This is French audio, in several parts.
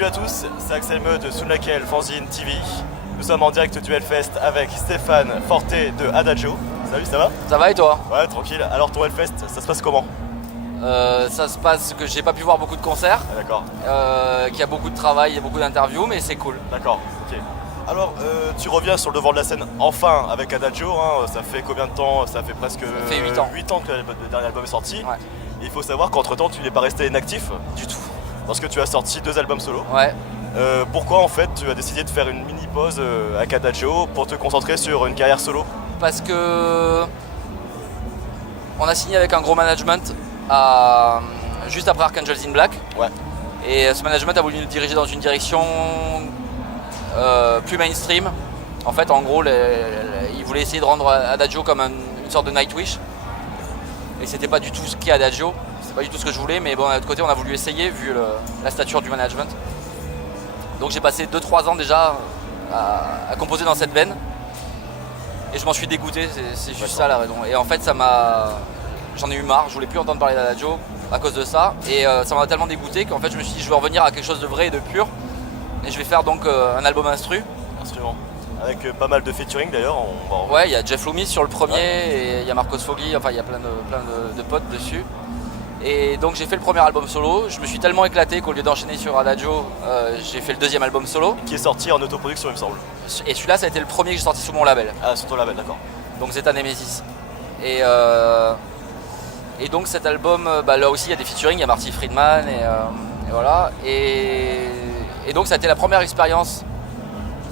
Salut à tous, c'est Axel Meux de Soundlaquelle Fanzine TV. Nous sommes en direct du Hellfest avec Stéphane Forte de Adagio. Salut, ça va? Ça va et toi? Ouais, tranquille. Alors ton Hellfest, ça se passe comment? Ça se passe que j'ai pas pu voir beaucoup de concerts, Ah, d'accord, qu'il y a beaucoup de travail, il y a beaucoup d'interviews, mais c'est cool. d'accord, ok. Alors, tu reviens sur le devant de la scène enfin avec Adagio, hein. Ça fait combien de temps? Ça fait presque fait 8 ans. 8 ans que le dernier album est sorti. Ouais. Et il faut savoir qu'entre temps, tu n'es pas resté inactif du tout. Parce que tu as sorti 2 albums solo. Ouais. Pourquoi en fait tu as décidé de faire une mini pause avec Adagio pour te concentrer sur une carrière solo? Parce que on a signé avec un gros management juste après Archangels in Black. Ouais. Et ce management a voulu nous diriger dans une direction plus mainstream. En fait, en gros, ils voulaient essayer de rendre Adagio comme une sorte de Nightwish. Et c'était pas du tout ce qu'est Adagio. C'est pas du tout ce que je voulais, mais bon, d'un autre côté, on a voulu essayer vu la stature du management. Donc j'ai passé 2-3 ans déjà à composer dans cette veine. Et je m'en suis dégoûté, c'est juste ça la raison. Et en fait, j'en ai eu marre, je voulais plus entendre parler d'Adagio à cause de ça. Et ça m'a tellement dégoûté qu'en fait, je me suis dit, je vais revenir à quelque chose de vrai et de pur. Et je vais faire donc un album instru. Instrument. Avec pas mal de featuring d'ailleurs. Ouais, il y a Jeff Loomis sur le premier, et il y a Marcos Fogli, enfin il y a plein de potes dessus. Et donc j'ai fait le premier album solo, je me suis tellement éclaté qu'au lieu d'enchaîner sur Adagio, j'ai fait le deuxième album solo. Qui est sorti en autoproduction il me semble. Et celui-là ça a été le premier que j'ai sorti sous mon label. Ah, sur ton label, d'accord. Donc Zeta Nemesis. Et donc cet album, là aussi il y a des featuring, il y a Marty Friedman et voilà. Et donc ça a été la première expérience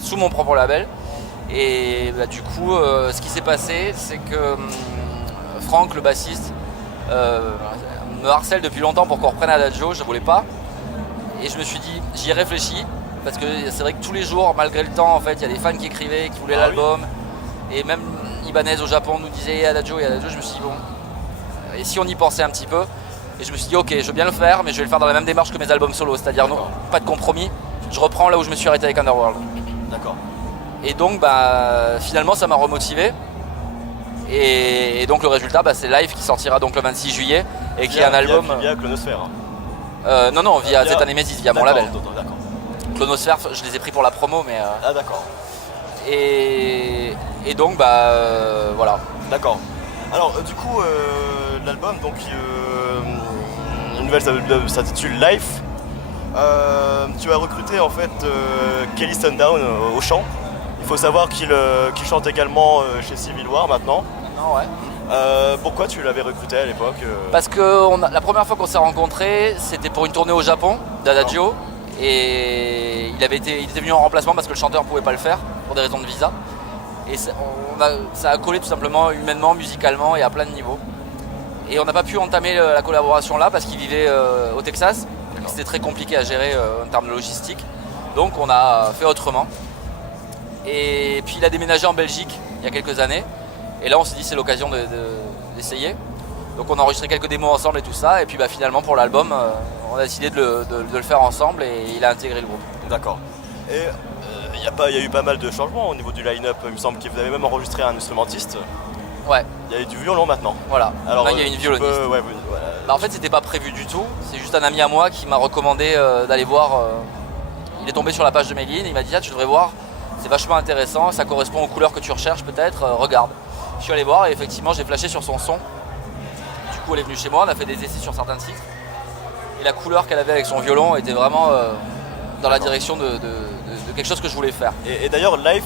sous mon propre label. Et du coup, ce qui s'est passé, c'est que Franck, le bassiste, me harcèle depuis longtemps pour qu'on reprenne Adagio, je ne voulais pas. Et je me suis dit, j'y ai réfléchi, parce que c'est vrai que tous les jours, malgré le temps, en fait, il y a des fans qui écrivaient, qui voulaient l'album. Oui. Et même Ibanez au Japon nous disait Adagio et Adagio, je me suis dit bon, et si on y pensait un petit peu. Et je me suis dit ok, je veux bien le faire, mais je vais le faire dans la même démarche que mes albums solo, c'est-à-dire non, pas de compromis. Je reprends là où je me suis arrêté avec Underworld. D'accord. Et donc finalement ça m'a remotivé. Et donc le résultat c'est Live qui sortira donc le 26 juillet et qui est un album. Via Clonosphère. Non, via Zeta Nemesis, via mon label. D'accord. Clonosphère, je les ai pris pour la promo, mais. Ah d'accord. Et donc voilà. D'accord. Alors du coup l'album donc une nouvelle s'intitule Life. Tu as recruté en fait Kelly Sundown au chant. Il faut savoir qu'il chante également chez Civil War maintenant. Non, ouais. Pourquoi tu l'avais recruté à l'époque Parce que la première fois qu'on s'est rencontrés, c'était pour une tournée au Japon d'Adagio. Et il était venu en remplacement parce que le chanteur ne pouvait pas le faire pour des raisons de visa. Et ça a collé tout simplement humainement, musicalement et à plein de niveaux. Et on n'a pas pu entamer la collaboration là parce qu'il vivait au Texas. C'était très compliqué à gérer en termes de logistique. Donc on a fait autrement. Et puis il a déménagé en Belgique il y a quelques années. Et là on s'est dit c'est l'occasion d'essayer. Donc on a enregistré quelques démos ensemble et tout ça. Et puis finalement pour l'album, on a décidé de le faire ensemble et il a intégré le groupe. D'accord. Et il y a eu pas mal de changements au niveau du line-up. Il me semble que vous avez même enregistré un instrumentiste. Ouais. Il y a eu du violon maintenant. Voilà. Alors là, il y a une violoniste. Voilà. En fait c'était pas prévu du tout. C'est juste un ami à moi qui m'a recommandé d'aller voir. Il est tombé sur la page de Méline et il m'a dit tu devrais voir. C'est vachement intéressant, ça correspond aux couleurs que tu recherches peut-être, regarde. Je suis allé voir et effectivement j'ai flashé sur son son. Du coup elle est venue chez moi, on a fait des essais sur certains titres. Et la couleur qu'elle avait avec son violon était vraiment dans la direction de quelque chose que je voulais faire. Et d'ailleurs Life,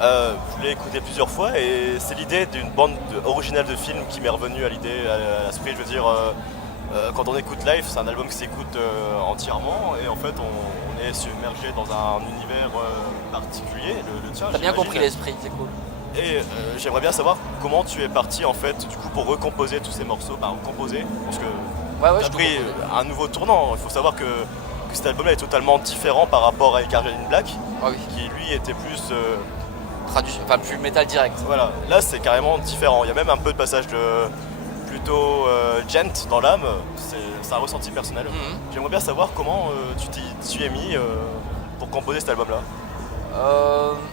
je l'ai écouté plusieurs fois et c'est l'idée d'une bande originale de film qui m'est revenue à l'esprit, je veux dire. Quand on écoute Live, c'est un album qui s'écoute entièrement et en fait on est submergé dans un univers particulier, le tien. T'as bien compris l'esprit, c'est cool. Et j'aimerais bien savoir comment tu es parti en fait du coup pour recomposer tous ces morceaux, recomposer, parce que tu as pris un nouveau tournant. Il faut savoir que cet album est totalement différent par rapport à Archangels in Black, qui lui était plus plus métal direct. Voilà, là c'est carrément différent. Il y a même un peu de passage de plutôt gent dans l'âme, c'est un ressenti personnel. J'aimerais bien savoir comment tu t'y es mis pour composer cet album-là.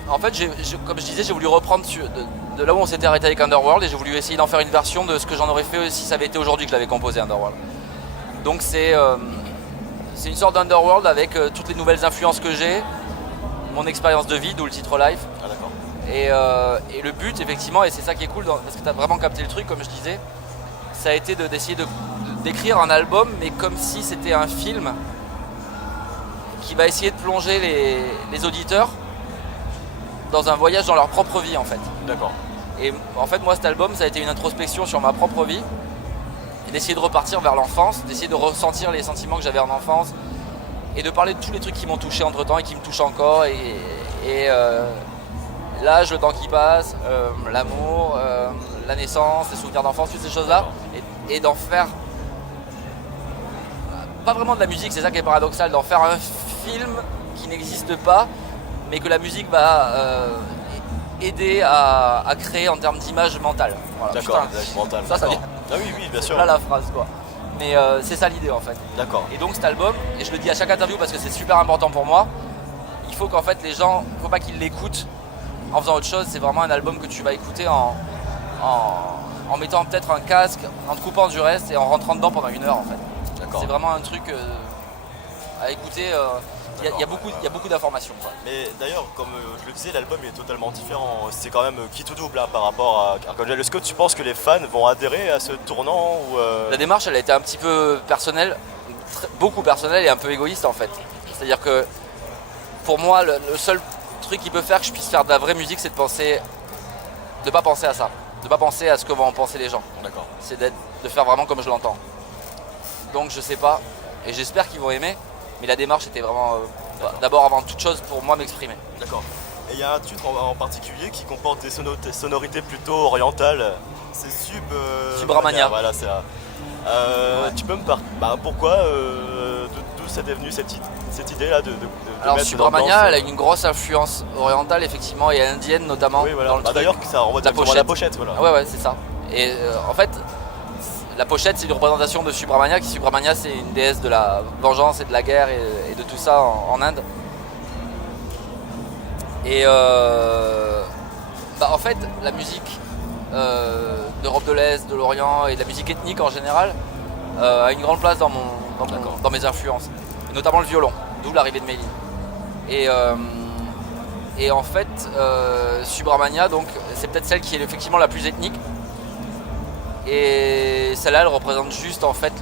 En fait, comme je disais, j'ai voulu reprendre de là où on s'était arrêté avec Underworld et j'ai voulu essayer d'en faire une version de ce que j'en aurais fait si ça avait été aujourd'hui que je l'avais composé Underworld. Donc c'est c'est une sorte d'underworld avec toutes les nouvelles influences que j'ai, mon expérience de vie, d'où le titre Life. Ah d'accord. Et le but, effectivement, et c'est ça qui est cool, parce que tu as vraiment capté le truc, comme je disais, ça a été d'essayer d'écrire un album, mais comme si c'était un film qui va essayer de plonger les auditeurs dans un voyage dans leur propre vie, en fait. D'accord. Et en fait, moi, cet album, ça a été une introspection sur ma propre vie, et d'essayer de repartir vers l'enfance, d'essayer de ressentir les sentiments que j'avais en enfance, et de parler de tous les trucs qui m'ont touché entre-temps et qui me touchent encore, et l'âge, le temps qui passe, l'amour, la naissance, les souvenirs d'enfance, toutes ces choses-là, et d'en faire, pas vraiment de la musique, c'est ça qui est paradoxal, d'en faire un film qui n'existe pas, mais que la musique va aider à créer en termes d'image mentale. Voilà. D'accord, Putain, mental. ça vient. Ah oui, oui, bien sûr. Là la phrase quoi. Mais c'est ça l'idée en fait. D'accord. Et donc cet album, et je le dis à chaque interview parce que c'est super important pour moi, il faut qu'en fait les gens, il ne faut pas qu'ils l'écoutent en faisant autre chose, c'est vraiment un album que tu vas écouter en mettant peut-être un casque, en te coupant du reste et en rentrant dedans pendant 1 heure en fait. D'accord. C'est vraiment un truc à écouter, il y a beaucoup d'informations. Quoi. Mais d'ailleurs, comme je le disais, l'album est totalement différent. C'est quand même qui tout double par rapport à Archangel. Est-ce que tu penses que les fans vont adhérer à ce tournant ou La démarche, elle a été un petit peu personnelle, beaucoup personnelle et un peu égoïste en fait. C'est-à-dire que pour moi, le seul truc qui peut faire que je puisse faire de la vraie musique, c'est de pas penser à ça, de pas penser à ce que vont en penser les gens. D'accord. C'est de faire vraiment comme je l'entends. Donc je sais pas, et j'espère qu'ils vont aimer, mais la démarche était vraiment d'abord avant toute chose pour moi m'exprimer. D'accord. Et il y a un titre en particulier qui comporte des sonorités plutôt orientales. C'est Subramania. Voilà, c'est ça. Tu peux me parler pourquoi d'où c'est devenu cette idée-là de Alors mettre Subramania, elle a une une grosse influence orientale effectivement et indienne notamment. Oui, voilà. Dans le truc. D'ailleurs, ça renvoie directement à la pochette. Voilà. Ah ouais, c'est ça. Et en fait, la pochette, c'est une représentation de Subramania. Subramania, c'est une déesse de la vengeance et de la guerre et de tout ça en Inde. Et en fait, la musique d'Europe de l'Est, de l'Orient et de la musique ethnique en général a une grande place dans mes influences, et notamment le violon, d'où l'arrivée de Méline. Et en fait, Subramania, donc, c'est peut-être celle qui est effectivement la plus ethnique. Et celle-là, elle représente juste en fait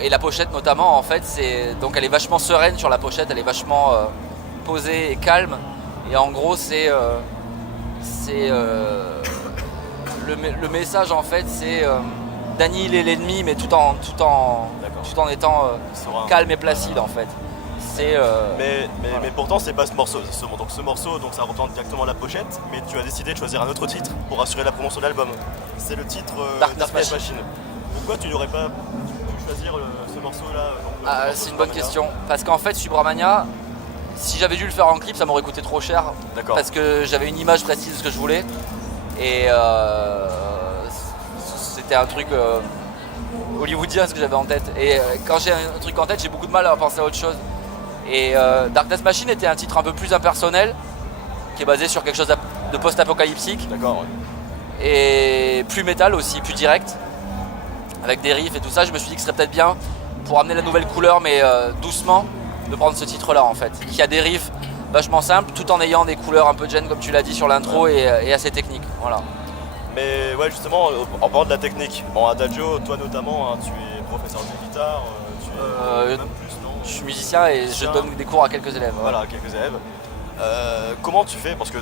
et la pochette notamment en fait, donc elle est vachement sereine sur la pochette, elle est vachement posée et calme. Et en gros, le message en fait, c'est d'annihiler l'ennemi, mais tout en étant calme et placide en fait. Mais pourtant c'est pas ce morceau. Donc ce morceau, donc ça représente directement la pochette, mais tu as décidé de choisir un autre titre pour assurer la promotion de l'album. C'est le titre Darkness Machine. Pourquoi tu n'aurais pas pu choisir ce morceau-là C'est une bonne question. Parce qu'en fait Subramania, si j'avais dû le faire en clip, ça m'aurait coûté trop cher. D'accord. Parce que j'avais une image précise de ce que je voulais. Et c'était un truc hollywoodien ce que j'avais en tête. Et quand j'ai un truc en tête, j'ai beaucoup de mal à penser à autre chose. Et Darkness Machine était un titre un peu plus impersonnel, qui est basé sur quelque chose de post-apocalyptique. D'accord, ouais. Et plus métal aussi, plus direct, avec des riffs et tout ça. Je me suis dit que ce serait peut-être bien, pour amener la nouvelle couleur, mais doucement, de prendre ce titre-là en fait. Qui a des riffs vachement simples, tout en ayant des couleurs un peu de gêne, comme tu l'as dit sur l'intro, et assez techniques. Voilà. Mais ouais, justement, en parlant de la technique, bon, Adagio, toi notamment, hein, tu es professeur de guitare, même plus, non? Je suis musicien et je donne des cours à quelques élèves. Voilà, à quelques élèves. Comment tu fais? Parce que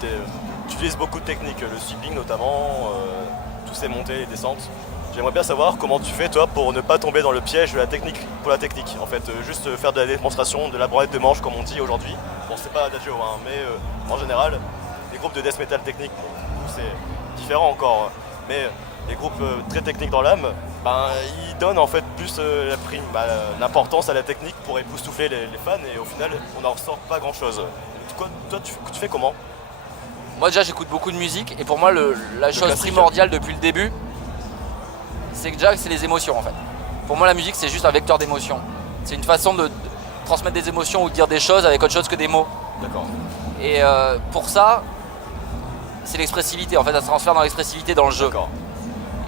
tu utilises beaucoup de techniques, le sweeping notamment, tous ces montées et descentes. J'aimerais bien savoir comment tu fais toi pour ne pas tomber dans le piège de la technique pour la technique. En fait, juste faire de la démonstration, de la branlette de manche comme on dit aujourd'hui. Bon, c'est pas Adagio, hein, mais en général, les groupes de death metal technique, c'est différent encore. Mais les groupes très techniques dans l'âme, ils donnent en fait plus l'importance à la technique pour époustoufler les fans et au final, on n'en ressort pas grand chose. Toi, tu fais comment? Moi déjà j'écoute beaucoup de musique et pour moi la chose primordiale depuis le début, c'est que déjà c'est les émotions en fait. Pour moi la musique c'est juste un vecteur d'émotions. C'est une façon de transmettre des émotions ou de dire des choses avec autre chose que des mots. D'accord. Et pour ça, c'est l'expressivité en fait, ça se transfère dans l'expressivité dans le jeu. D'accord.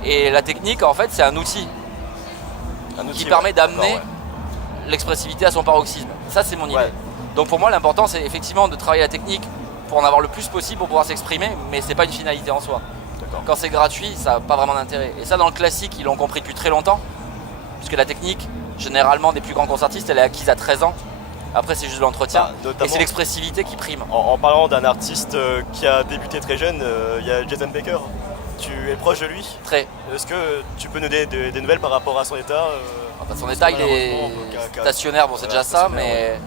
Et la technique en fait c'est un outil. Un outil, qui permet ouais, d'amener d'accord, l'expressivité à son paroxysme. Ça, c'est mon idée. Ouais. Donc pour moi, l'important, c'est effectivement de travailler la technique pour en avoir le plus possible pour pouvoir s'exprimer, mais c'est pas une finalité en soi. D'accord. Quand c'est gratuit, ça n'a pas vraiment d'intérêt. Et ça, dans le classique, ils l'ont compris depuis très longtemps, puisque la technique, généralement, des plus grands concertistes, elle est acquise à 13 ans. Après, c'est juste de l'entretien. Bah, notamment- et c'est l'expressivité qui prime. En parlant d'un artiste qui a débuté très jeune, il y a Jason Baker. Tu es proche de lui. Très. Est-ce que tu peux nous donner des nouvelles par rapport à son état Enfin, son état, il est malheureusement, stationnaire, bon, c'est déjà ça, stationnaire, mais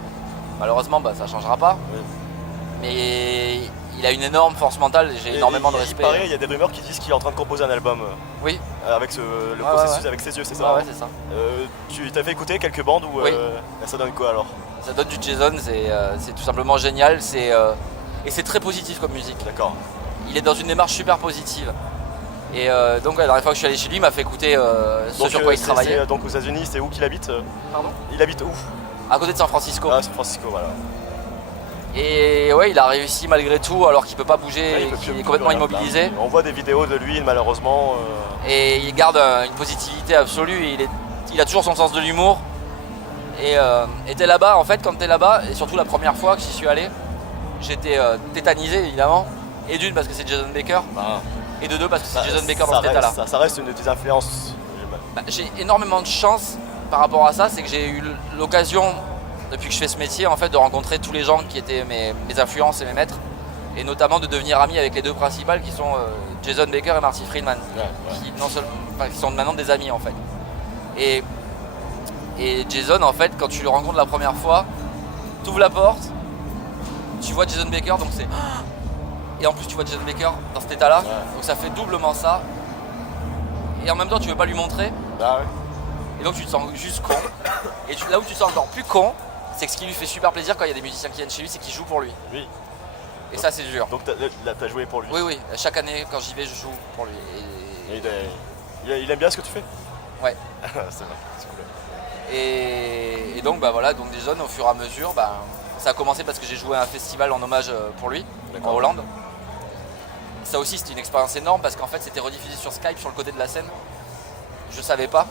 malheureusement, bah, ça changera pas. Ouais. Mais il a une énorme force mentale et j'ai Et énormément de il respect. paraît, il y a des rumeurs qui disent qu'il est en train de composer un album Oui, avec le Ouais, processus ouais. avec ses yeux, c'est ça ouais, c'est ça. Tu t'as fait écouter quelques bandes ou Oui. ça donne quoi alors? Ça donne du Jason, c'est tout simplement génial. Et c'est très positif comme musique. D'accord. Il est dans une démarche super positive. Et donc la dernière fois que je suis allé chez lui, il m'a fait écouter ce Donc, sur quoi il c'est- travaillait. c'est, donc aux États-Unis, c'est où qu'il habite Pardon Il habite où? À côté de San Francisco. Ah, San Francisco, voilà. Et ouais, il a réussi malgré tout, alors qu'il peut pas bouger, Ouais, il et peut qu'il plus est complètement rien, immobilisé. là. On voit des vidéos de lui, malheureusement. Et il garde une positivité absolue. Et il a toujours son sens de l'humour. Et t'es là-bas, en fait, quand t'es là-bas, et surtout la première fois que j'y suis allé, j'étais tétanisé évidemment. Et d'une parce que c'est Jason Baker, Bah, et de deux parce que c'est ça- Jason Baker dans ça cet état-là. reste- ça reste une des influences. Bah, j'ai énormément de chance par rapport à ça, c'est que j'ai eu l'occasion, depuis que je fais ce métier, en fait, de rencontrer tous les gens qui étaient mes influences et mes maîtres, et notamment de devenir ami avec les deux principales qui sont Jason Baker et Marty Friedman, qui sont maintenant des amis en fait. Et Jason, en fait, quand tu le rencontres la première fois, tu ouvres la porte, tu vois Jason Baker, donc c'est... Et en plus tu vois Jason Baker dans cet état-là, donc ça fait doublement ça. Et en même temps tu veux pas lui montrer, Ah ouais. et donc tu te sens juste con. Et là où tu te sens encore plus con, c'est que ce qui lui fait super plaisir quand il y a des musiciens qui viennent chez lui, c'est qu'ils jouent pour lui. Oui. Et ça c'est dur. Donc là, t'as joué pour lui. Oui, oui, chaque année quand j'y vais, je joue pour lui. Et il aime bien ce que tu fais. Ouais. C'est vrai, c'est cool. Et donc bah voilà, donc Jason au fur et à mesure, bah, ça a commencé parce que j'ai joué à un festival en hommage pour lui, en D'accord. Hollande. Ça aussi c'était une expérience énorme parce qu'en fait c'était rediffusé sur Skype sur le côté de la scène. Je savais pas.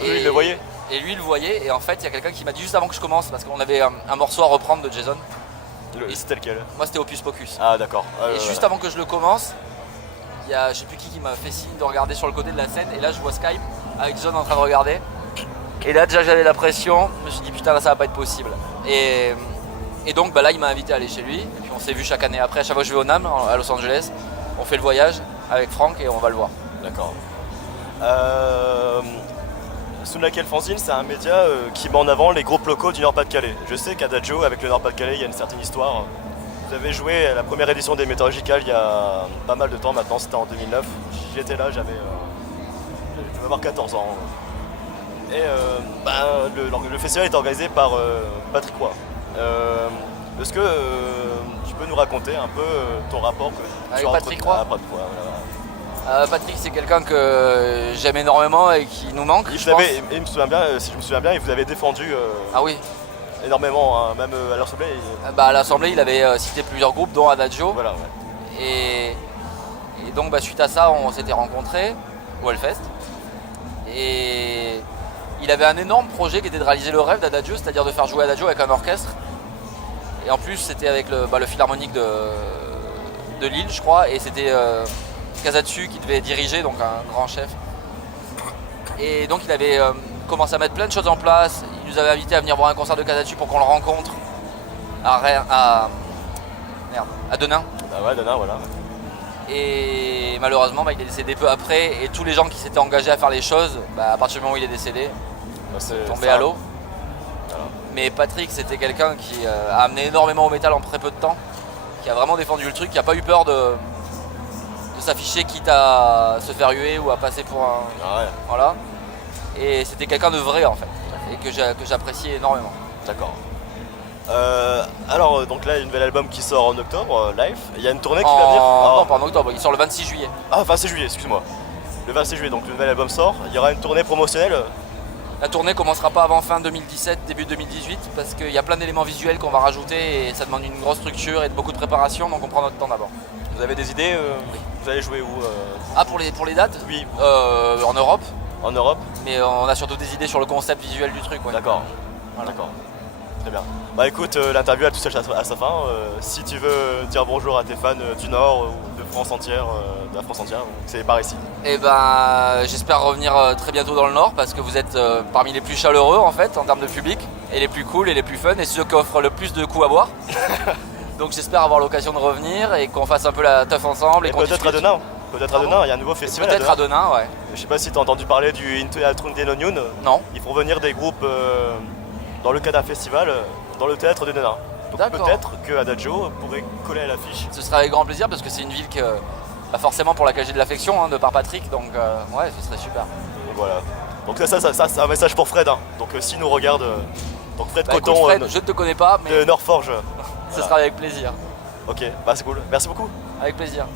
Lui, il le voyait. Et lui il le voyait, et en fait il y a quelqu'un qui m'a dit juste avant que je commence, parce qu'on avait un morceau à reprendre de Jason. C'était lequel? Moi c'était Opus Pocus. Ah d'accord. Et juste avant que je le commence, il y a je sais plus qui m'a fait signe de regarder sur le côté de la scène, et là je vois Skype avec Jason en train de regarder. Et là déjà j'avais la pression, je me suis dit putain là ça va pas être possible. Et donc bah, là il m'a invité à aller chez lui, et puis on s'est vu chaque année après, à chaque fois que je vais au NAMM à Los Angeles, on fait le voyage avec Franck et on va le voir. D'accord. Sunlakel Fanzine, c'est un média qui met en avant les groupes locaux du Nord-Pas-de-Calais. Je sais qu'Adagio, avec le Nord-Pas-de-Calais, il y a une certaine histoire. Vous avez joué à la première édition des Météorological il y a pas mal de temps maintenant, c'était en 2009. J'étais là, j'avais je devais avoir 14 ans. Et le festival est organisé par Patrick Roy. Est-ce que tu peux nous raconter un peu ton rapport que Avec tu as Patrick entretenu- Roy Ah, Patrick Roy, voilà. Patrick c'est quelqu'un que j'aime énormément et qui nous manque. je pense. Il me souvient bien, si je me souviens bien, il vous avait défendu Ah oui, énormément, hein, même à l'Assemblée. bah, à l'Assemblée il avait cité plusieurs groupes dont Adagio. Voilà, ouais. Et donc bah, suite à ça on s'était rencontrés au Hellfest. Et il avait un énorme projet qui était de réaliser le rêve d'Adagio, c'est-à-dire de faire jouer Adagio avec un orchestre. Et en plus c'était avec le Philharmonique de Lille je crois, et c'était Casatsu qui devait diriger, donc un grand chef. Et donc il avait commencé à mettre plein de choses en place. Il nous avait invité à venir voir un concert de Casatsu pour qu'on le rencontre à Denain. Ah ouais, Dana, voilà. Et malheureusement bah, il est décédé peu après, et tous les gens qui s'étaient engagés à faire les choses, bah, à partir du moment où il est décédé, C'est tombé ça. à l'eau. Voilà. Mais Patrick c'était quelqu'un qui a amené énormément au métal en très peu de temps, qui a vraiment défendu le truc, qui n'a pas eu peur de s'afficher quitte à se faire huer ou à passer pour un... Ah ouais, Voilà. Et c'était quelqu'un de vrai en fait, et que j'appréciais énormément. d'accord. Alors, donc là, il y a un nouvel album qui sort en octobre, Live. Il y a une tournée qui va venir. Non, pas en octobre, il sort le 26 juillet. Ah, 26 juillet, excuse-moi. Le 26 juillet, donc le nouvel album sort. Il y aura une tournée promotionnelle. La tournée commencera pas avant fin 2017, début 2018, parce qu'il y a plein d'éléments visuels qu'on va rajouter et ça demande une grosse structure et beaucoup de préparation, donc on prend notre temps d'abord. Vous avez des idées Oui. Vous allez jouer où Ah, pour les dates Oui. En Europe, En Europe? Mais on a surtout des idées sur le concept visuel du truc. Ouais. D'accord. Voilà. D'accord. Très bien. Bah écoute, l'interview a tout seul à sa fin. Si tu veux dire bonjour à tes fans du Nord ou de France entière, de la France entière, c'est par ici. Et ben j'espère revenir très bientôt dans le Nord parce que vous êtes parmi les plus chaleureux en fait en termes de public et les plus cool et les plus fun et ceux qui offrent le plus de coups à boire. Donc j'espère avoir l'occasion de revenir et qu'on fasse un peu la teuf ensemble. Et qu'on peut-être à discute. Denain. Peut-être à Denain, il y a un nouveau festival. Peut-être à Denain, ouais. Je sais pas si tu as entendu parler du Into the Onion. Non. Ils font venir des groupes dans le cadre d'un festival dans le théâtre de Denain. Donc D'accord. peut-être que Adagio pourrait coller à l'affiche. Ce sera avec grand plaisir parce que c'est une ville que, forcément pour laquelle j'ai de l'affection de par Patrick. Donc ouais, ce serait super. Donc voilà. Donc ça c'est un message pour Fred. Hein. Donc s'il nous regarde, donc Fred Bah, écoute, Coton Fred, je ne te connais pas, mais de Norforge. ce sera avec plaisir. Ok, bah c'est cool. Merci beaucoup. Avec plaisir.